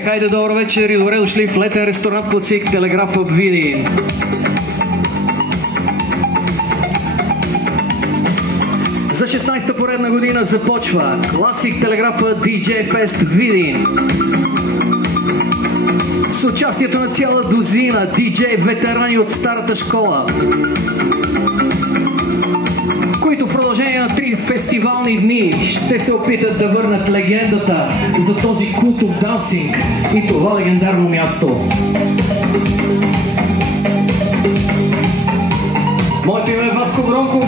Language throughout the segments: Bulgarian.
Хайде, добър вечер и добре дошли в летен ресторант Класик Телеграфа в Видин. За 16-та поредна година започва Класик Телеграфа DJ Fest Видин. С участието на цяла дозина DJ ветерани от старата школа, които в продължение на 3 фестивални дни ще се опитат да върнат легендата за този култов дансинг и това легендарно място. Моето име е Васко Бронков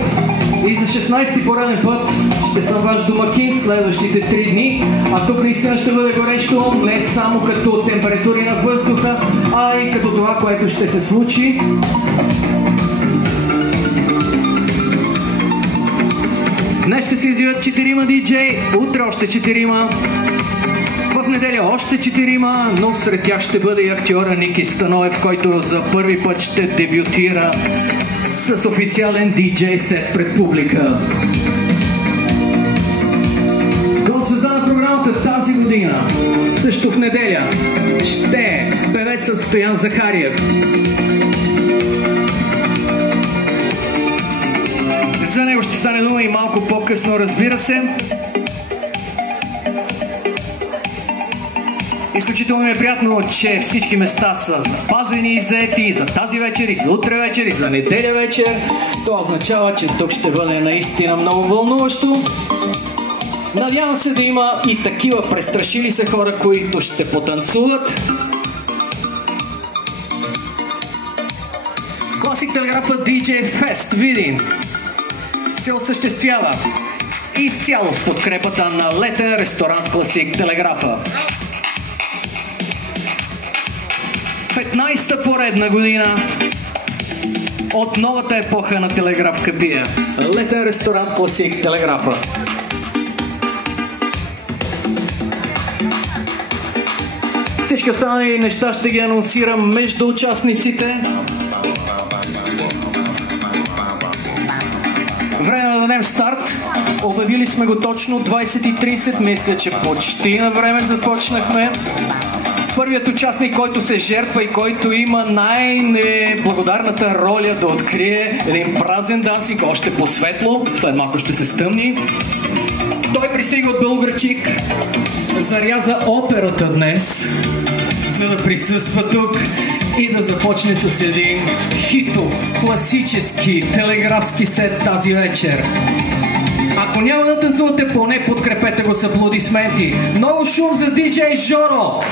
и за 16-ти пореден път ще съм ваш домакин следващите 3 дни, а тук наистина ще бъде горещо не само като температури на въздуха, а и като това, което ще се случи. Днес ще се изявят 4 диджей, утре още 4, в неделя още 4, но сред тях ще бъде и актьора Ники Станоев, който за първи път ще дебютира с официален диджей сет пред публика. Гол-звезда на програмата тази година, също в неделя, ще е певецът Стоян Захариев. За него ще стане дума и малко по-късно, разбира се. Изключително ми е приятно, че всички места са запазени и заети и за тази вечер, и за утре вечер, и за неделя вечер. Това означава, че тук ще бъде наистина много вълнуващо. Надявам се да има и такива престрашили се хора, които ще потанцуват. Класик Телеграфа DJ Fest Видин се осъществява изцяло с подкрепата на летен ресторант Класик Телеграфа. 15-та поредна година от новата епоха на телеграфкапия. Летен ресторант Класик Телеграфа. Всички останали неща ще ги анонсирам между участниците. Време да дадем старт. Обявили сме го точно 20:30. Мисля, че почти на време започнахме. Първият участник, който се жертва и който има най-неблагодарната роля да открие един празен дансинг още по-светло, след малко ще се стъмни. Той пристига от Белоградчик, заряза операта днес, за да присъства тук и да започне с един хитов, класически, телеграфски сет тази вечер. Ако няма да танцувате, поне подкрепете го с аплодисменти. Много шум за диджей Жоро!